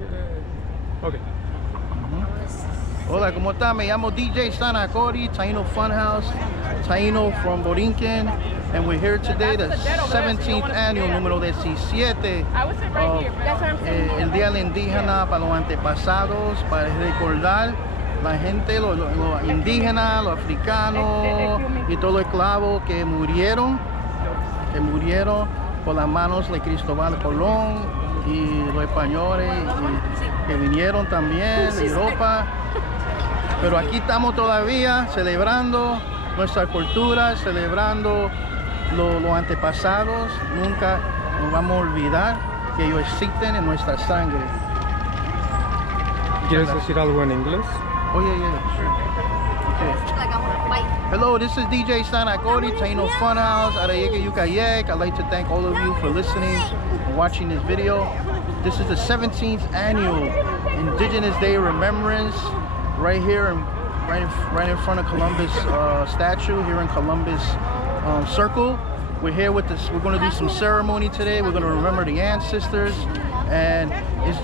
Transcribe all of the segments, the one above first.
Okay. Hola, ¿cómo está? Me llamo DJ Stein, Taino FunHouse, Taino from Borinquen, and we're here today, the 17th annual, número 17, el Día del Indígena para los antepasados, para recordar la gente, los indígenas, los africanos y todos los esclavos que murieron por las manos de Cristóbal Colón y los españoles que vinieron también de Europa. Pero aquí estamos todavía celebrando nuestra cultura, celebrando los antepasados. Nunca nos vamos a olvidar que ellos existen en nuestra sangre. ¿Quieres decir algo en inglés? Oh, yeah, sure. Okay. Hello, this is DJ Stein, Taino FunHouse, Arayeke Yukayek. I'd like to thank all of you for listening and watching this video. This is the 17th annual Indigenous Day Remembrance. Right here, right in front of Columbus statue here in Columbus Circle. We're here with this. We're going to do some ceremony today. We're going to remember the ancestors, and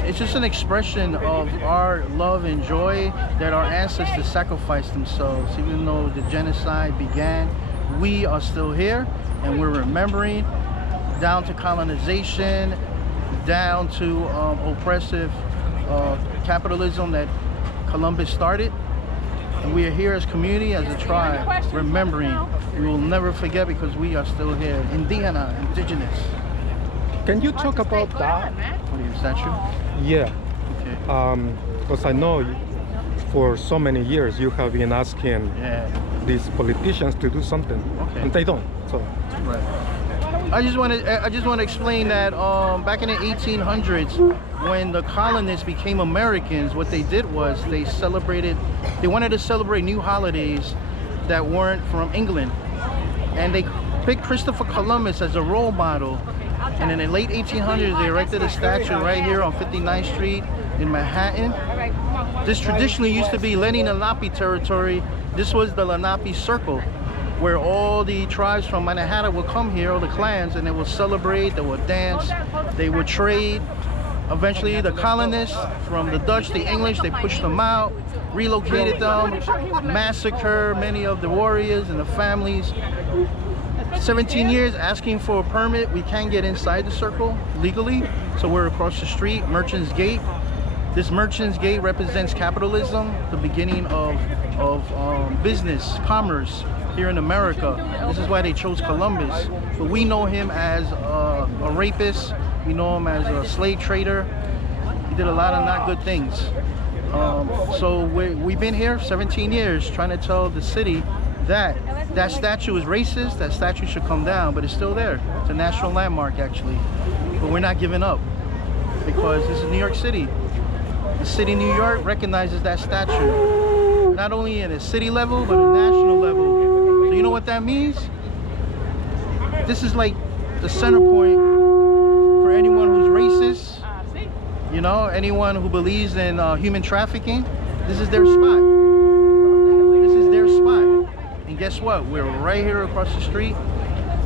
it's just an expression of our love and joy that our ancestors sacrificed themselves. Even though the genocide began, we are still here, and we're remembering, down to colonization, down to oppressive capitalism that Columbus started, and we are here as community, as a tribe, remembering. We will never forget because we are still here. Indigenous. Can you talk about that? What is that true? Yeah. Okay. Because I know for so many years you have been asking these politicians to do something, and they don't. So. Right. I just want to explain that back in the 1800s, when the colonists became Americans, what they did was they wanted to celebrate new holidays that weren't from England, and they picked Christopher Columbus as a role model. And in the late 1800s, they erected a statue right here on 59th Street in Manhattan. This traditionally used to be Lenape territory. This was the Lenape Circle, where all the tribes from Manhattan would come here, all the clans, and they would celebrate, they would dance, they would trade. Eventually, the colonists, from the Dutch, the English, they pushed them out, relocated them, massacred many of the warriors and the families. 17 years asking for a permit. We can't get inside the circle legally, so we're across the street, Merchant's Gate. This Merchant's Gate represents capitalism, the beginning of business, commerce here in America. This is why they chose Columbus. But we know him as a rapist. We know him as a slave trader. He did a lot of not good things. So we've been here 17 years trying to tell the city that that statue is racist, that statue should come down, but it's still there. It's a national landmark, actually. But we're not giving up because this is New York City. The city of New York recognizes that statue, not only at a city level, but a national level. So you know what that means? This is like the center point for anyone who's racist, you know, anyone who believes in human trafficking. This is their spot. This is their spot. And guess what? We're right here across the street,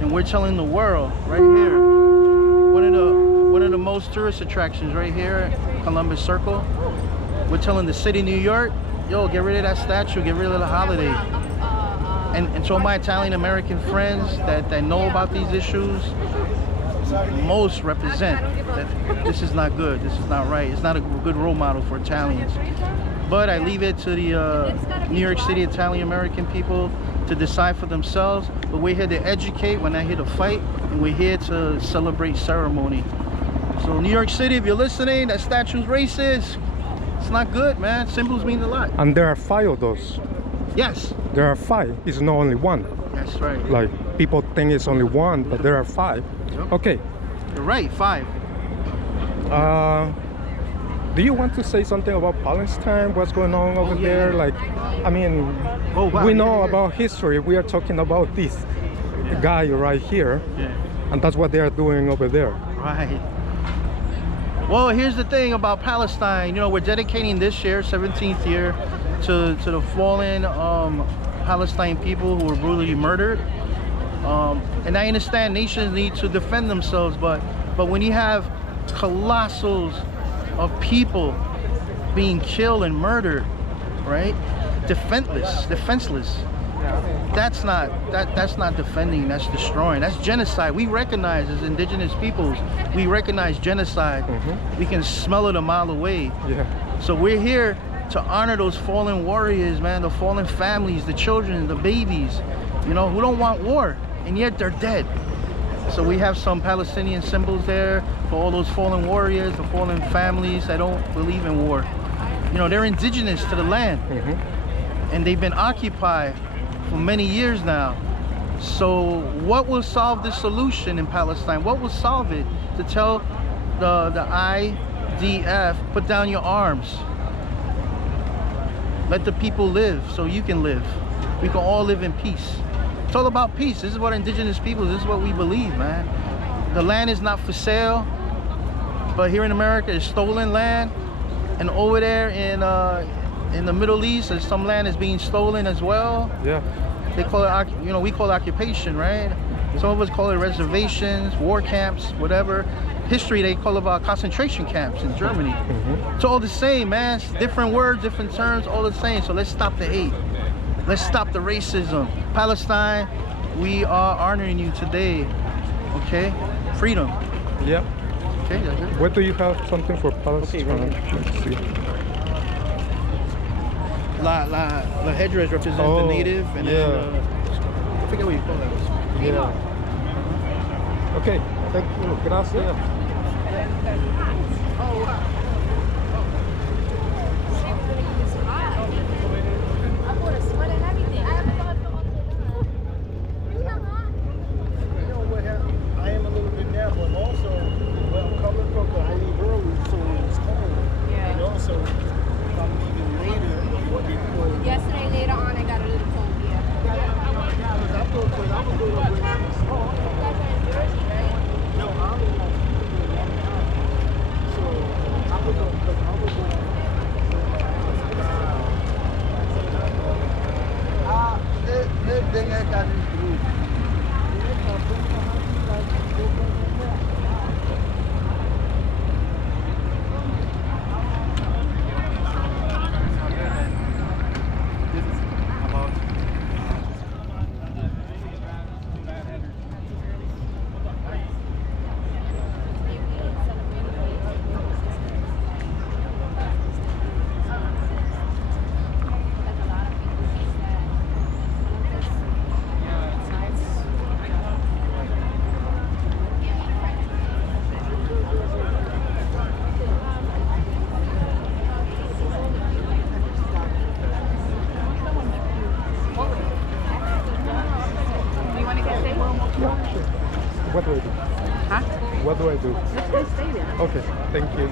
and we're telling the world right here. One of the most tourist attractions right here, Columbus Circle. We're telling the city of New York, yo, get rid of that statue, get rid of the holiday. And so my Italian American friends that know about these issues, most represent that this is not good, this is not right, it's not a good role model for Italians. But I leave it to the New York City Italian American people to decide for themselves. But we're here to educate, we're not here to fight, and we're here to celebrate ceremony. So New York City, if you're listening, that statue's racist. It's not good, man. Symbols mean a lot. And there are 5 of those. Yes. There are 5. It's not only one. That's right. Like, people think it's only one, but there are 5. Yep. Okay. You're right, 5. Do you want to say something about Palestine? What's going on over there? Like, I mean, we know about history. We are talking about this guy right here, and that's what they are doing over there. Right. Well, here's the thing about Palestine. You know, we're dedicating this year, 17th year, to the fallen Palestine people who were brutally murdered. And I understand nations need to defend themselves, but when you have colossal of people being killed and murdered, right? Defenseless. That's not defending, that's destroying. That's genocide. We recognize as indigenous peoples, we recognize genocide. We can smell it a mile away. So we're here to honor those fallen warriors, man, the fallen families, the children, the babies, you know, who don't want war, and yet they're dead. So we have some Palestinian symbols there for all those fallen warriors, the fallen families that don't believe in war. You know, they're indigenous to the land, and they've been occupied for many years now. So what will solve this solution in Palestine? What will solve it? To tell the IDF, put down your arms. Let the people live so you can live. We can all live in peace. It's all about peace. This is what indigenous people, this is what we believe, man. The land is not for sale, but here in America it's stolen land. And over there in the Middle East, there's some land is being stolen as well. They call it, you know, we call it occupation, right? Some of us call it reservations, war camps, whatever. History, they call it concentration camps in Germany. It's all the same, man. It's different words, different terms, all the same. So let's stop the hate. Let's stop the racism. Palestine, we are honoring you today, okay? Freedom. Okay, What do you have something for Palestine? Let's see. The headdress represents the native, and then I forget what you call that. Okay, thank you. Gracias. I am a little bit now, but also, well, coming from the early early, so it's cold. And also, if I'm leaving later, Yesterday, later on, I got a little cold, because I was going to bring this home. No, I'm in so I was going to thing I got is blue. What do I do? Huh? What do I do? Let's stay there. Okay, thank you.